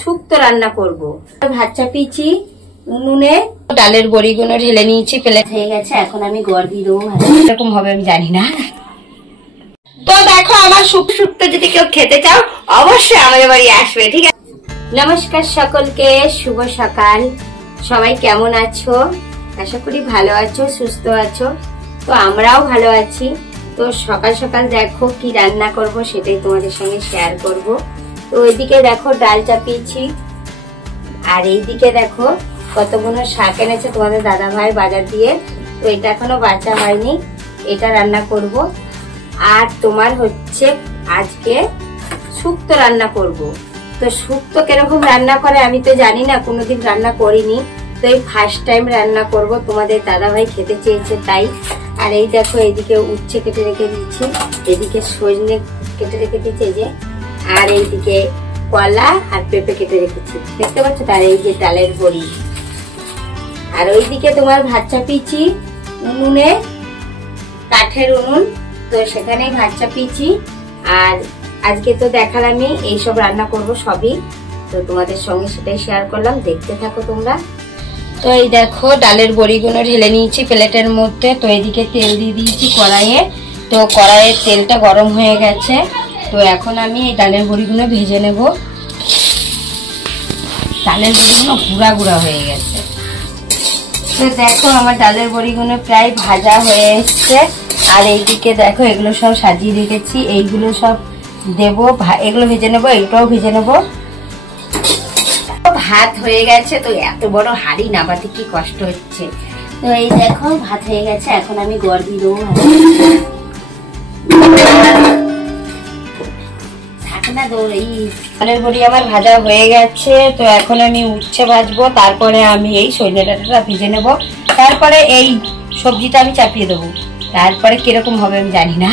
শুক্তো রান্না করব। ভাত চাপিয়েছি উনুনে, ডালের বড়িগুলো ঢেলে নিয়েছি, প্লেট হয়ে গেছে। এখন আমি গড় দিয়ে দেবো, এরকম হবে আমি জানি না। তো দেখো আমার শুক্তো যদি কেউ খেতে চাও অবশ্যই আমাদের বাড়ি আসবে, ঠিক আছে। নমস্কার সকলকে, শুভ সকাল। সবাই কেমন আছো? আশা করি ভালো আছো, সুস্থ আছো। তো আমরাও ভালো আছি। তো সকাল সকাল দেখো কি রান্না করব সেটাই তোমাদের সঙ্গে শেয়ার করব। তো ওইদিকে দেখো ডাল চাপিয়েছি, আর এইদিকে দেখো কতগুলো শাক এনেছে তোমাদের দাদা ভাই বাজার দিয়ে। তো এটা এখনো বাছা হয়নি, এটা রান্না করব। আর তোমার হচ্ছে আজকে শুক্তো রান্না করব। তো শুক্তো কিরকম রান্না করে আমি তো জানি না, কোনোদিন রান্না করিনি। তো এই ফার্স্ট টাইম রান্না করব, তোমাদের দাদা ভাই খেতে চেয়েছে তাই। আর এই দেখো এইদিকে উচ্ছে কেটে রেখে দিচ্ছি, এদিকে সজনে কেটে রেখে দিচ্ছি যে, আর এইদিকে কলা আর পেঁপে কেটে রেখেছি, দেখতে পাচ্ছ। তার এই যে ডালের বড়ি, আর ওইদিকে তোমার ভাত চাপিয়েছি উনুনে, কাঠের উনুন, তো সেখানেই ভাত চাপিয়েছি। আর আজকে তো দেখালামই এইসব রান্না করব সবই, তো তোমাদের সঙ্গে সেটাই শেয়ার করলাম, দেখতে থাকো তোমরা। তো এই দেখো ডালের বড়িগুলো ঢেলে নিয়েছি প্লেটের মধ্যে। তো এদিকে তেল দিয়ে দিয়েছি কড়াইয়ে, তো কড়াইয়ের তেলটা গরম হয়ে গেছে। তো এখন আমি এই ডালের বড়িগুলো ভেজে নেব। ডালের বড়িগুলো গুঁড়া গুঁড়া হয়ে গেছে। তো দেখো আমার ডালের বড়িগুলো প্রায় ভাজা হয়ে এসছে। আর এইদিকে দেখো এগুলো সব সাজিয়ে রেখেছি, এইগুলো সব দেবো, এগুলো ভেজে নেবো, এইটাও ভেজে নেবো। ভাত হয়ে গেছে, তো এত বড় হাঁড়ি নামাতে কি কষ্ট হচ্ছে। তো এই দেখো ভাত হয়ে গেছে, এখন আমি গড় দিয়ে দেবো। ডালের বড়ি আমার ভাজা হয়ে গেছে। তো এখন আমি উচ্ছে ভাজবো, তারপরে আমি এই সজনে ডাঁটাটা ভেজে নেবো, তারপরে এই সবজিটা আমি চাপিয়ে দেবো। তারপরে কিরকম হবে আমি জানি না।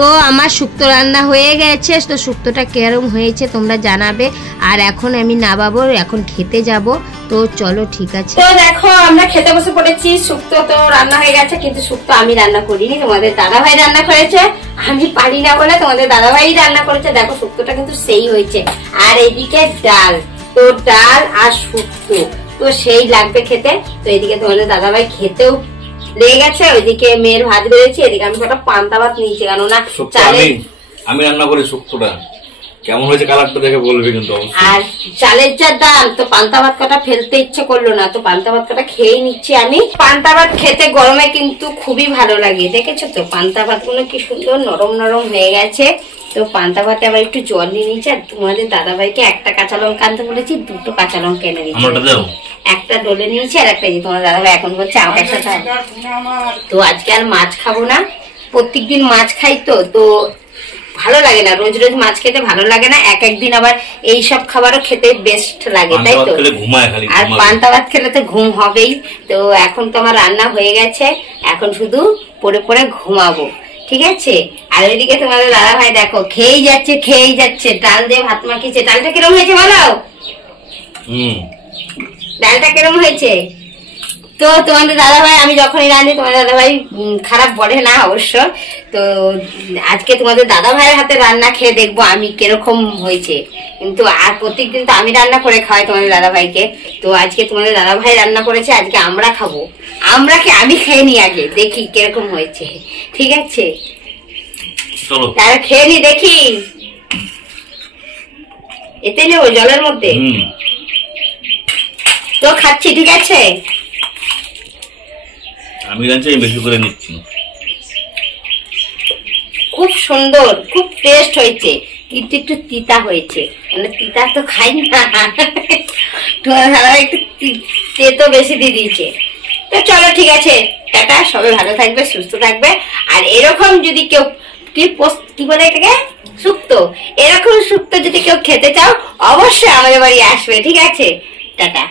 তো আমার শুক্তো রান্না হয়ে গেছে। তো শুক্তোটা কিরকম হয়েছে তোমরা জানাবে। আর এখন আমি নামাবো, এখন খেতে যাব। তো চলো ঠিক আছে। তো দেখো আমরা খেতে বসে পড়েছি। শুক্তো তো রান্না হয়ে গেছে, কিন্তু শুক্তো আমি রান্না করিনি, তোমাদের দাদা ভাই রান্না করেছে। আমি পারি না বলে তোমাদের দাদা ভাই রান্না করেছে। দেখো শুক্তোটা কিন্তু সেই হয়েছে। আর এইদিকে ডাল, তো ডাল আর শুক্তো তো সেই লাগবে খেতে। তো এইদিকে তোমাদের দাদা ভাই খেতেও লেগে গেছে, ওইদিকে মেয়ের ভাত বেড়েছে, এদিকে আমি একটা পান্তা ভাত নিয়েছি, কেননা আমি রান্না করি শুক্তোটা কেমন হয়েছে কালারটা দেখে বলবি কিন্তু। আর চালের যা দাম, তো পান্তা ভাত কটা ফেলতে ইচ্ছে করলো না, তো পান্তা ভাত কটা খেয়ে নিচ্ছি আমি। পান্তা ভাত খেতে গরমে কিন্তু খুবই ভালো লাগে, দেখেছো তো পান্তা ভাত গুলো কি সুন্দর নরম নরম হয়ে গেছে। তো পান্তা ভাতে আবার একটু জল নিয়ে নিচ্ছে। আর তোমাদের দাদা ভাইকে একটা কাঁচা লঙ্কা আনতে বলেছি, দুটো কাঁচা লঙ্কা এনে দিচ্ছি, একটা ডলে নিয়েছি আর একটা তোমার দাদা ভাই এখন বলছে আমার সাথে। তো আজকে আর মাছ খাবো না, প্রত্যেকদিন মাছ খাই, তো ভালো লাগে না, রোজ রোজ মাছ খেতে ভালো লাগে না। এক একদিন আবার এইসব খাবারও খেতে বেস্ট লাগে, তাই তো। আর পান্তা ভাত খেলে তো ঘুম হবেই। তো এখন তো আমার রান্না হয়ে গেছে, এখন শুধু পড়ে পড়ে ঘুমাবো, ঠিক আছে। আর ওইদিকে তোমাদের দাদা ভাই দেখো খেয়েই যাচ্ছে। ডাল দিয়ে ভাত মাখিয়েছে। ডালটা কিরম হয়েছে বলো? ডালটা কিরম হয়েছে? তো তোমাদের দাদা ভাই, আমি যখনই রাঁধি তোমাদের দাদা ভাই খারাপ বলে না অবশ্য। তো আজকে তোমাদের দাদা ভাইয়ের হাতে রান্না খেয়ে দেখবো আমি কিরকম হয়েছে। কিন্তু আর প্রত্যেকদিন তো আমি রান্না করে খাওয়াই তোমাদের দাদা ভাইকে। তো আজকে তোমাদের দাদা ভাই রান্না করেছে, আজকে আমরা খাবো। আমি খেয়ে নি, আগে দেখি কিরকম হয়েছে, ঠিক আছে। তারা খেয়ে নি, দেখি এতে নেবো জলের মধ্যে। তো খাচ্ছি, ঠিক আছে। আমি বেশি করে নিচ্ছি। খুব সুন্দর, খুব টেস্ট হয়েছে, কিন্তু একটু তিতা হয়েছে, মানে তিতা তো খাই না, একটু তেতো বেশি দিয়ে দিয়েছে। তো চলো ঠিক আছে, টাটা, সবাই ভালো থাকবে, সুস্থ থাকবে। আর এরকম যদি কেউ কি বলে এটাকে, শুক্তো, এরকম শুক্তো যদি কেউ খেতে চাও অবশ্যই আমাদের বাড়ি আসবে, ঠিক আছে। টাটা।